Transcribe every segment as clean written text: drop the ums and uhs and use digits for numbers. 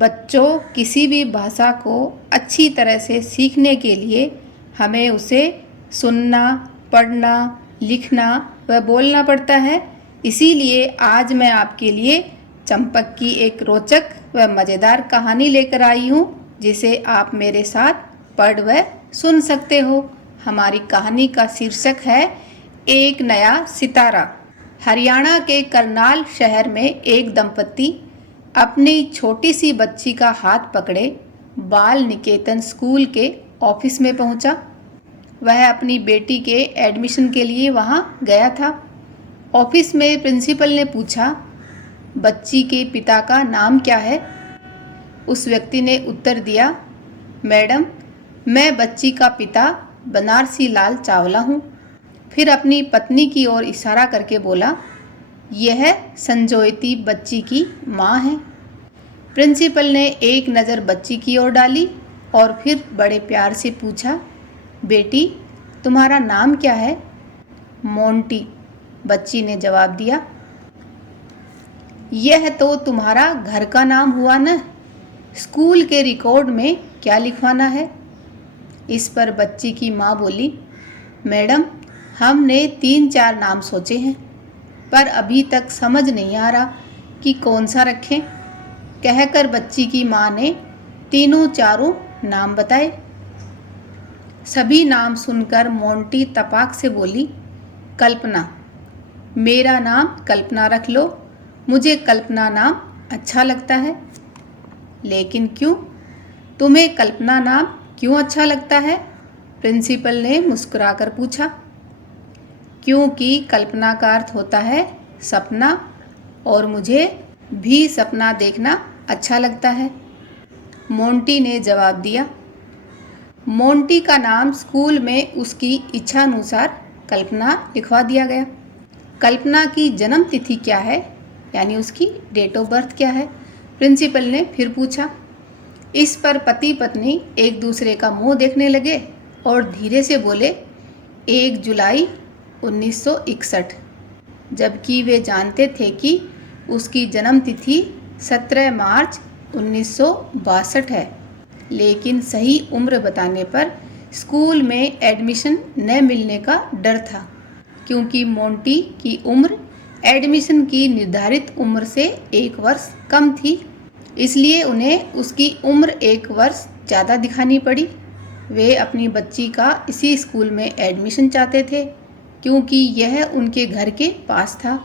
बच्चों, किसी भी भाषा को अच्छी तरह से सीखने के लिए हमें उसे सुनना, पढ़ना, लिखना व बोलना पड़ता है। इसीलिए आज मैं आपके लिए चंपक की एक रोचक व मज़ेदार कहानी लेकर आई हूँ, जिसे आप मेरे साथ पढ़ व सुन सकते हो। हमारी कहानी का शीर्षक है एक नया सितारा। हरियाणा के करनाल शहर में एक दंपति अपनी छोटी सी बच्ची का हाथ पकड़े बाल निकेतन स्कूल के ऑफिस में पहुंचा। वह अपनी बेटी के एडमिशन के लिए वहां गया था। ऑफिस में प्रिंसिपल ने पूछा, बच्ची के पिता का नाम क्या है? उस व्यक्ति ने उत्तर दिया, मैडम, मैं बच्ची का पिता बनारसी लाल चावला हूँ। फिर अपनी पत्नी की ओर इशारा करके बोला, यह संजोयती बच्ची की माँ है। प्रिंसिपल ने एक नज़र बच्ची की ओर डाली और फिर बड़े प्यार से पूछा, बेटी, तुम्हारा नाम क्या है? मोंटी, बच्ची ने जवाब दिया। यह तो तुम्हारा घर का नाम हुआ न, स्कूल के रिकॉर्ड में क्या लिखवाना है? इस पर बच्ची की माँ बोली, मैडम, हमने 3-4 नाम सोचे हैं, पर अभी तक समझ नहीं आ रहा कि कौन सा रखें। कहकर बच्ची की माँ ने तीनों चारों नाम बताए। सभी नाम सुनकर मोंटी तपाक से बोली, कल्पना, मेरा नाम कल्पना रख लो, मुझे कल्पना नाम अच्छा लगता है। लेकिन क्यों? तुम्हें कल्पना नाम क्यों अच्छा लगता है? प्रिंसिपल ने मुस्कुराकर पूछा। क्योंकि कल्पना का अर्थ होता है सपना, और मुझे भी सपना देखना अच्छा लगता है, मोंटी ने जवाब दिया। मोंटी का नाम स्कूल में उसकी इच्छानुसार कल्पना लिखवा दिया गया। कल्पना की जन्म तिथि क्या है, यानी उसकी डेट ऑफ बर्थ क्या है? प्रिंसिपल ने फिर पूछा। इस पर पति पत्नी एक दूसरे का मुंह देखने लगे और धीरे से बोले, 1 जुलाई 1961, जबकि वे जानते थे कि उसकी जन्म तिथि 17 मार्च 1962 है। लेकिन सही उम्र बताने पर स्कूल में एडमिशन न मिलने का डर था, क्योंकि मोंटी की उम्र एडमिशन की निर्धारित उम्र से 1 वर्ष कम थी। इसलिए उन्हें उसकी उम्र 1 वर्ष ज़्यादा दिखानी पड़ी। वे अपनी बच्ची का इसी स्कूल में एडमिशन चाहते थे, क्योंकि यह उनके घर के पास था।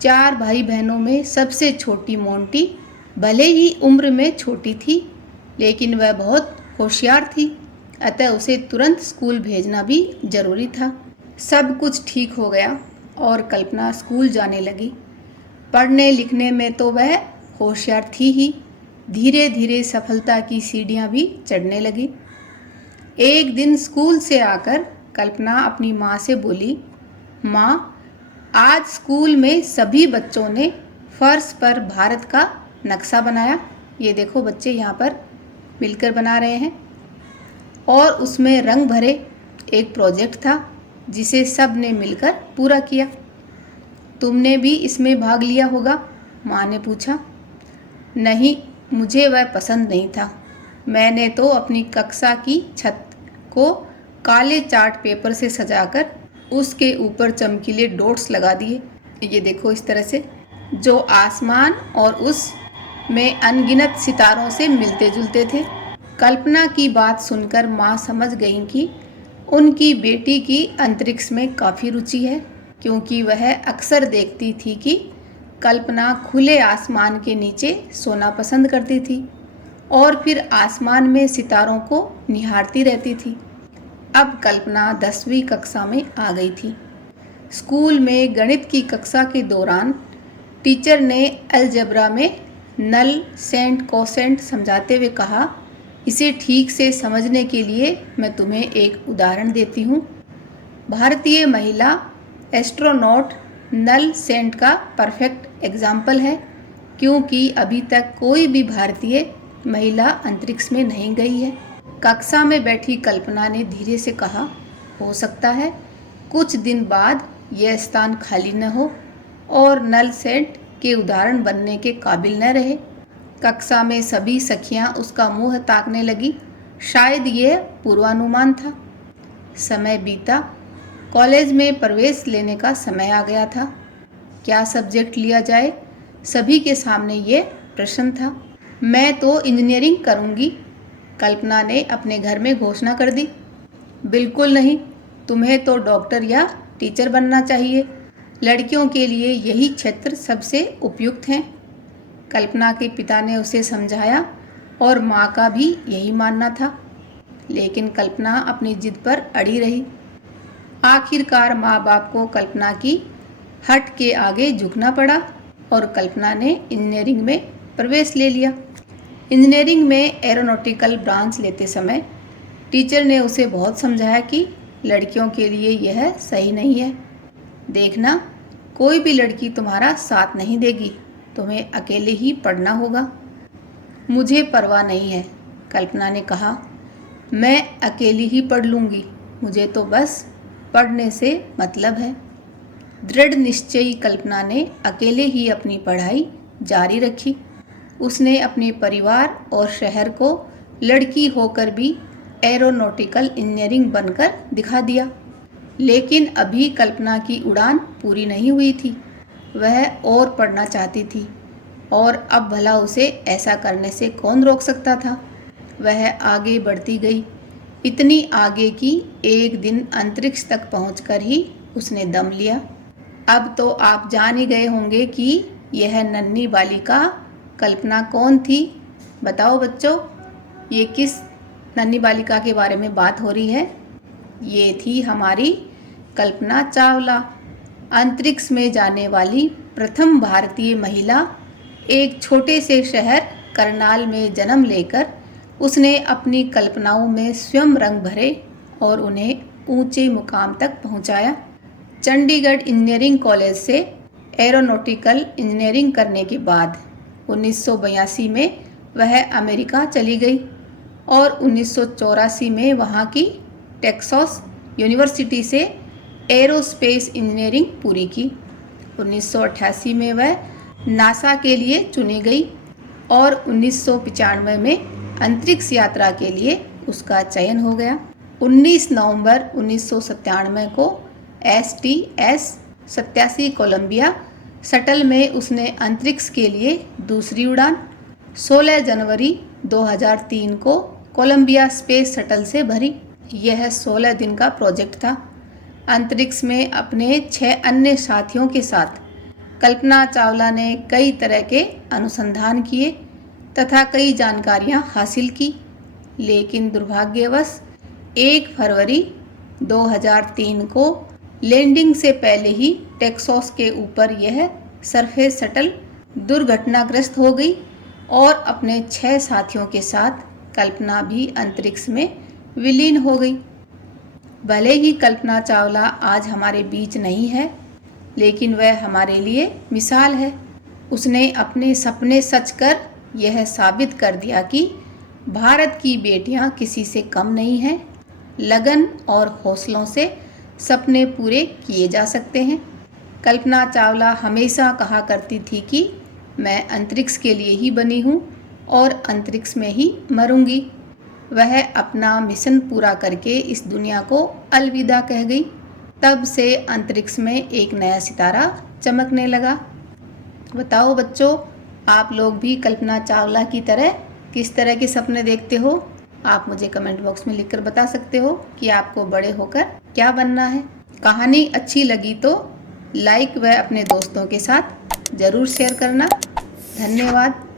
4 भाई बहनों में सबसे छोटी मोंटी भले ही उम्र में छोटी थी, लेकिन वह बहुत होशियार थी, अतः उसे तुरंत स्कूल भेजना भी जरूरी था। सब कुछ ठीक हो गया और कल्पना स्कूल जाने लगी। पढ़ने लिखने में तो वह होशियार थी ही, धीरे धीरे सफलता की सीढ़ियाँ भी चढ़ने लगी। एक दिन स्कूल से आकर कल्पना अपनी माँ से बोली, माँ, आज स्कूल में सभी बच्चों ने फर्श पर भारत का नक्शा बनाया। ये देखो बच्चे यहाँ पर मिलकर बना रहे हैं, और उसमें रंग भरे एक प्रोजेक्ट था जिसे सब ने मिलकर पूरा किया। तुमने भी इसमें भाग लिया होगा? माँ ने पूछा। नहीं, मुझे वह पसंद नहीं था। मैंने तो अपनी कक्षा की छत को काले चार्ट पेपर से सजाकर उसके ऊपर चमकीले डॉट्स लगा दिए। ये देखो इस तरह से, जो आसमान और उस में अनगिनत सितारों से मिलते जुलते थे। कल्पना की बात सुनकर माँ समझ गईं कि उनकी बेटी की अंतरिक्ष में काफ़ी रुचि है, क्योंकि वह अक्सर देखती थी कि कल्पना खुले आसमान के नीचे सोना पसंद करती थी और फिर आसमान में सितारों को निहारती रहती थी। अब कल्पना 10वीं कक्षा में आ गई थी। स्कूल में गणित की कक्षा के दौरान टीचर ने अलजेब्रा में नल, सेंट, कोसेंट समझाते हुए कहा, इसे ठीक से समझने के लिए मैं तुम्हें एक उदाहरण देती हूँ। भारतीय महिला एस्ट्रोनॉट नल सेंट का परफेक्ट एग्जाम्पल है, क्योंकि अभी तक कोई भी भारतीय महिला अंतरिक्ष में नहीं गई है। कक्षा में बैठी कल्पना ने धीरे से कहा, हो सकता है कुछ दिन बाद यह स्थान खाली न हो और नल सेंट के उदाहरण बनने के काबिल न रहे। कक्षा में सभी सखियां उसका मुंह ताकने लगी। शायद यह पूर्वानुमान था। समय बीता। कॉलेज में प्रवेश लेने का समय आ गया था। क्या सब्जेक्ट लिया जाए, सभी के सामने ये प्रश्न था। मैं तो इंजीनियरिंग करूँगी, कल्पना ने अपने घर में घोषणा कर दी। बिल्कुल नहीं, तुम्हें तो डॉक्टर या टीचर बनना चाहिए। लड़कियों के लिए यही क्षेत्र सबसे उपयुक्त हैं। कल्पना के पिता ने उसे समझाया और माँ का भी यही मानना था, लेकिन कल्पना अपनी जिद पर अड़ी रही। आखिरकार माँ बाप को कल्पना की हट के आगे झुकना पड़ा और कल्पना ने इंजीनियरिंग में प्रवेश ले लिया। इंजीनियरिंग में एरोनॉटिकल ब्रांच लेते समय टीचर ने उसे बहुत समझाया कि लड़कियों के लिए यह सही नहीं है। देखना, कोई भी लड़की तुम्हारा साथ नहीं देगी, तुम्हें अकेले ही पढ़ना होगा। मुझे परवाह नहीं है, कल्पना ने कहा। मैं अकेली ही पढ़ लूँगी, मुझे तो बस पढ़ने से मतलब है। दृढ़ निश्चयी कल्पना ने अकेले ही अपनी पढ़ाई जारी रखी। उसने अपने परिवार और शहर को लड़की होकर भी एरोनॉटिकल इंजीनियरिंग बनकर दिखा दिया। लेकिन अभी कल्पना की उड़ान पूरी नहीं हुई थी। वह और पढ़ना चाहती थी, और अब भला उसे ऐसा करने से कौन रोक सकता था। वह आगे बढ़ती गई, इतनी आगे कि एक दिन अंतरिक्ष तक पहुंचकर ही उसने दम लिया। अब तो आप जान ही गए होंगे कि यह नन्ही बालिका कल्पना कौन थी। बताओ बच्चों, ये किस नन्ही बालिका के बारे में बात हो रही है? ये थी हमारी कल्पना चावला, अंतरिक्ष में जाने वाली प्रथम भारतीय महिला। एक छोटे से शहर करनाल में जन्म लेकर उसने अपनी कल्पनाओं में स्वयं रंग भरे और उन्हें ऊंचे मुकाम तक पहुंचाया। चंडीगढ़ इंजीनियरिंग कॉलेज से एरोनॉटिकल इंजीनियरिंग करने के बाद 1982 में वह अमेरिका चली गई और 1984 में वहाँ की टेक्सास यूनिवर्सिटी से एरोस्पेस इंजीनियरिंग पूरी की। 1988 में वह नासा के लिए चुनी गई और 1995 में अंतरिक्ष यात्रा के लिए उसका चयन हो गया। 19 नवंबर 1997 को STS-87 कोलंबिया शटल में उसने अंतरिक्ष के लिए दूसरी उड़ान 16 जनवरी 2003 को कोलंबिया स्पेस शटल से भरी। यह 16 दिन का प्रोजेक्ट था। अंतरिक्ष में अपने 6 अन्य साथियों के साथ कल्पना चावला ने कई तरह के अनुसंधान किए तथा कई जानकारियां हासिल की, लेकिन दुर्भाग्यवश 1 फरवरी 2003 को लैंडिंग से पहले ही टेक्सास के ऊपर यह सरफेस शटल दुर्घटनाग्रस्त हो गई और अपने 6 साथियों के साथ कल्पना भी अंतरिक्ष में विलीन हो गई। भले ही कल्पना चावला आज हमारे बीच नहीं है, लेकिन वह हमारे लिए मिसाल है। उसने अपने सपने सच कर यह साबित कर दिया कि भारत की बेटियां किसी से कम नहीं हैं। लगन और हौसलों से सपने पूरे किए जा सकते हैं। कल्पना चावला हमेशा कहा करती थी कि मैं अंतरिक्ष के लिए ही बनी हूँ और अंतरिक्ष में ही मरूंगी। वह अपना मिशन पूरा करके इस दुनिया को अलविदा कह गई। तब से अंतरिक्ष में एक नया सितारा चमकने लगा। बताओ बच्चों, आप लोग भी कल्पना चावला की तरह किस तरह के सपने देखते हो? आप मुझे कमेंट बॉक्स में लिखकर बता सकते हो कि आपको बड़े होकर क्या बनना है। कहानी अच्छी लगी तो लाइक व अपने दोस्तों के साथ ज़रूर शेयर करना। धन्यवाद।